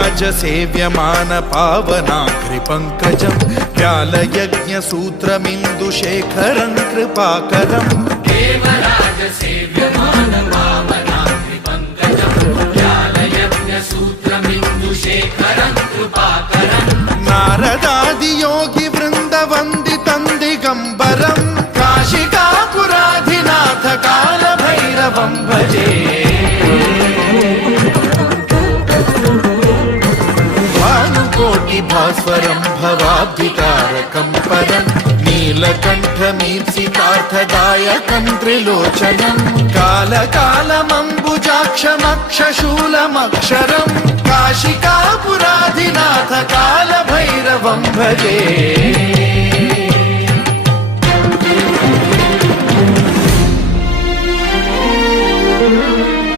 देवराज सेव्यमान पावनाग्रिपङ्कजं व्यालयज्ञसूत्रमिन्दुशेखरं कृपाकरं देवराज सेव्यमान पावनाग्रिपङ्कजं व्यालयज्ञसूत्रमिन्दुशेखरं कृपाकरं नारदादियोगिवृन्दवन्दितं दिगम्बरं काशिकापुराधिनाथ कालभैरवं भजे भास्वरं भवाब्धितारकं परं नीलकण्ठमीप्सितार्थदायकं त्रिलोचनं कालकालमम्बुजाक्षमक्षशूलमक्षरं काशिकापुराधिनाथ कालभैरवं भजे।